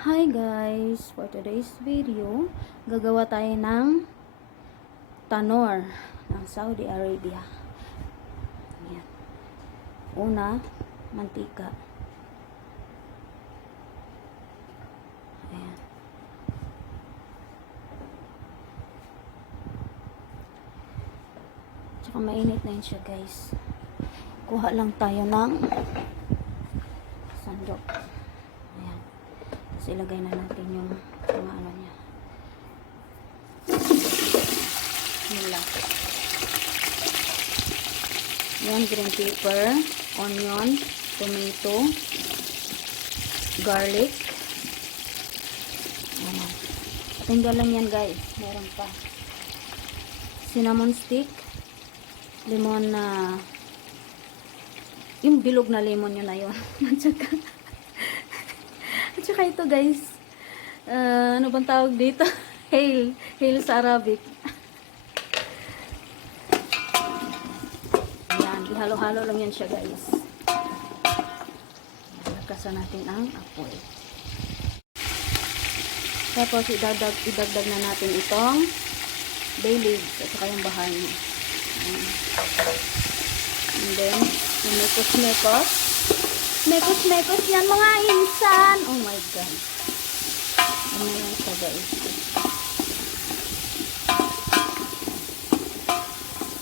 Hi guys! For today's video, gagawa tayo ng tanor ng Saudi Arabia. Ayan. Una, mantika. Ayan. Tsaka mainit na yun siya guys. Kuha lang tayo ng sandok. Ayan. Tapos ilagay na natin yung mga ano niya. Nila. Yan, green pepper, onion, tomato, garlic. Ayan. Tinggal lang yan guys. Meron pa. Cinnamon stick. Lemon na yung bilog na lemon yun na yun. At saka ito guys, ano bang tawag dito? Hail sa Arabic. Ayan, ihalo-halo lang yan siya guys. Lakasan natin ang apoy. Tapos idagdag na natin itong bay leaves at saka yung bahar niya. And then mekos yan mga insan. Oh my god, ano yan siya guys.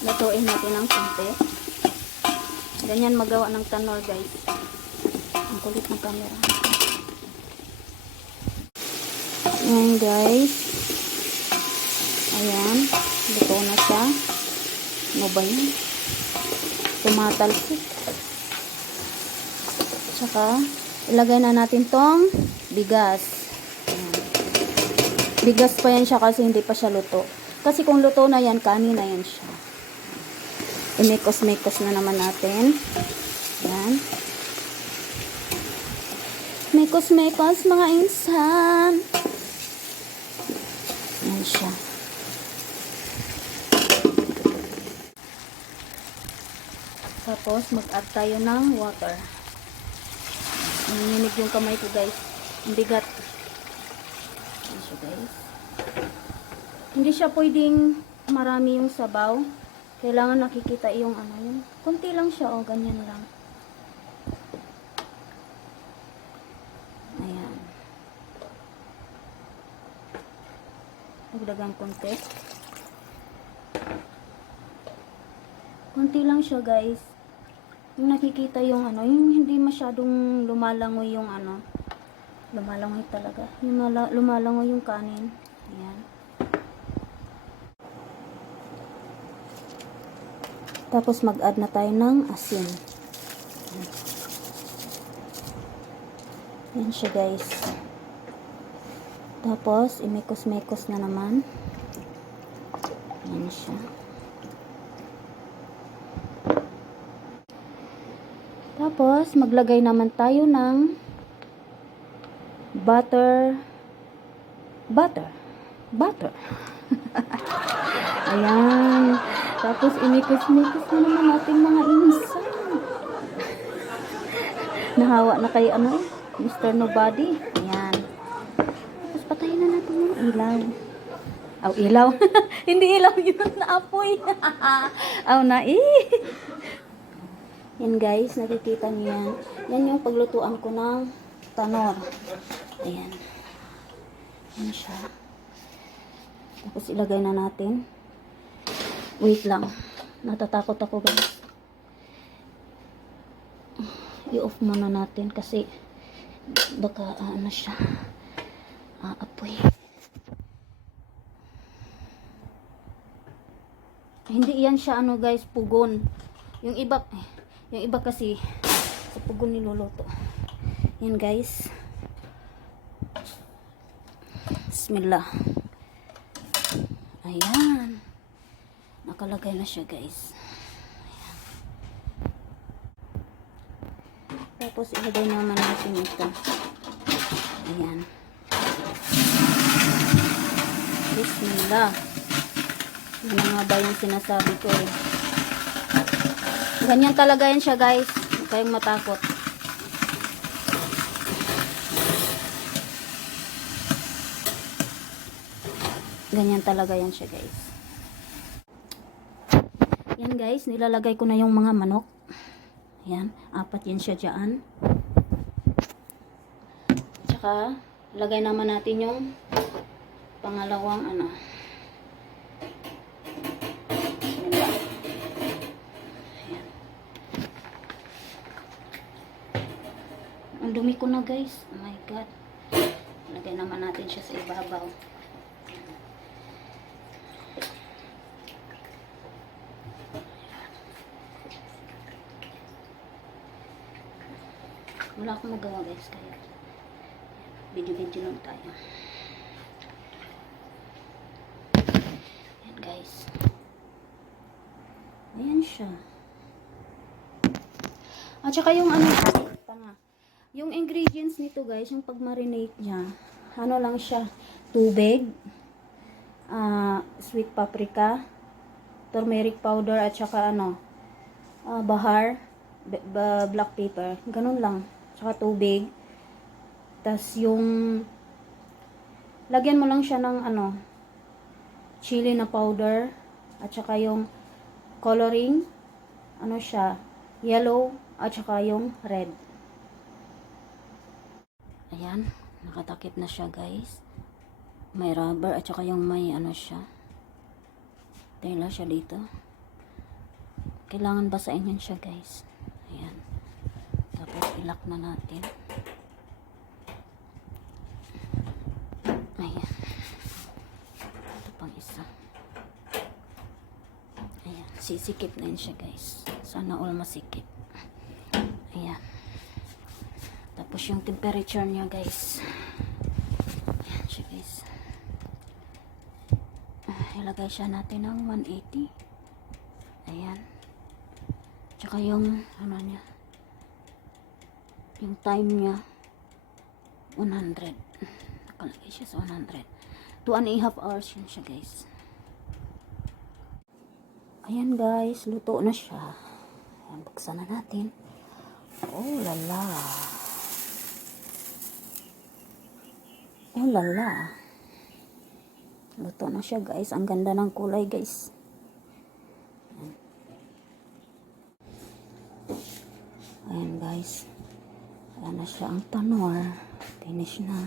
Lutuin natin ng konti. Ganyan magawa ng tanor guys. Ang kulit ng camera. Ayan guys, ayan, luto na siya. Ano ba yun? Tumatalsik. Tsaka, ilagay na natin tong bigas. Ayan. Bigas pa yan siya kasi hindi pa siya luto. Kasi kung luto na yan, kanin na yan siya. Imekos-mekos na naman natin. Ayan. Mekos-mekos mga insan. Ayan siya. Tapos, mag-add tayo ng water. Nanginig yung kamay ko guys. Ang bigat. Ayan siya guys. Hindi siya pwedeng marami yung sabaw. Kailangan nakikita yung ano yun. Kunti lang siya o ganyan lang. Ayan. Nagdagan konti. Kunti lang siya guys. Yung nakikita yung ano, yung hindi masyadong lumalangoy yung ano. Lumalangoy talaga. Yung lumalangoy yung kanin. Ayan. Tapos mag-add na tayo ng asin. Ayan siya guys. Tapos imekos-mekos na naman. Ayan siya. Tapos, maglagay naman tayo ng butter. Ayan. Tapos, imikos-mikos na naman natin mga insan. Nahawa na kay ano, Mr. Nobody. Ayan. Tapos, patayin na natin yung ilaw. Aw, ilaw. Hindi ilaw yun, naapoy. Aw, Yan guys, nakikita niyo yan. Yan yung paglutuan ko ng tanor. Ayan. Yan siya. Tapos ilagay na natin. Wait lang. Natatakot ako guys. I-off muna natin kasi baka ano siya. Apoy. Hindi yan siya ano guys, pugon. Yung iba kasi sa pugon niluluto. Yan guys. Bismillah. Ayan. Nakalagay na siya guys. Ayan. Tapos ilagay naman natin ito. Ayan. Bismillah. Ano nga ba yung sinasabi ko eh. Ganyan talaga yan siya guys. Huwag kayong matakot. Ganyan talaga yan siya guys. Yan guys, nilalagay ko na yung mga manok. Yan, 4 yan siya dyan. Tsaka, lagay naman natin yung pangalawang ano. Ayan. Ang dumi ko na guys. Oh my god. Lagay naman natin siya sa ibabaw. Wala akong magawa guys, kaya video-video lang tayo. Yan guys. Ayan siya. At saka yung ano, yung ingredients nito guys, yung pag-marinate niya, ano lang siya, tubig, sweet paprika, turmeric powder, at saka ano, bahar, black pepper, ganun lang. Tsaka tubig. Tas yung lagyan mo lang siya ng ano, chili na powder, at saka yung coloring, ano siya, yellow, at saka yung red. Ayan, nakatakip na siya guys. May rubber, at saka yung may ano siya, tela siya dito. Kailangan basahin yan siya guys. Ayan. Tapos ilak na natin. Ayan. Ito pang isa. Ayan. Sisikip na yun siya guys. Sana all masikip. Ayan. Tapos yung temperature niya guys. Ayan siya guys. Ilagay siya natin ng 180. Ayan. Tsaka yung ano niya, yung time niya 100. Nakalagay siya sa 100. 2.5 hours yun siya guys. Ayan guys, luto na siya. Ayan, buksan na natin. Oh lala. Oh lala. Luto na siya guys. Ang ganda ng kulay guys. Ayan guys. Ayan na siya ang tanor. Finish na.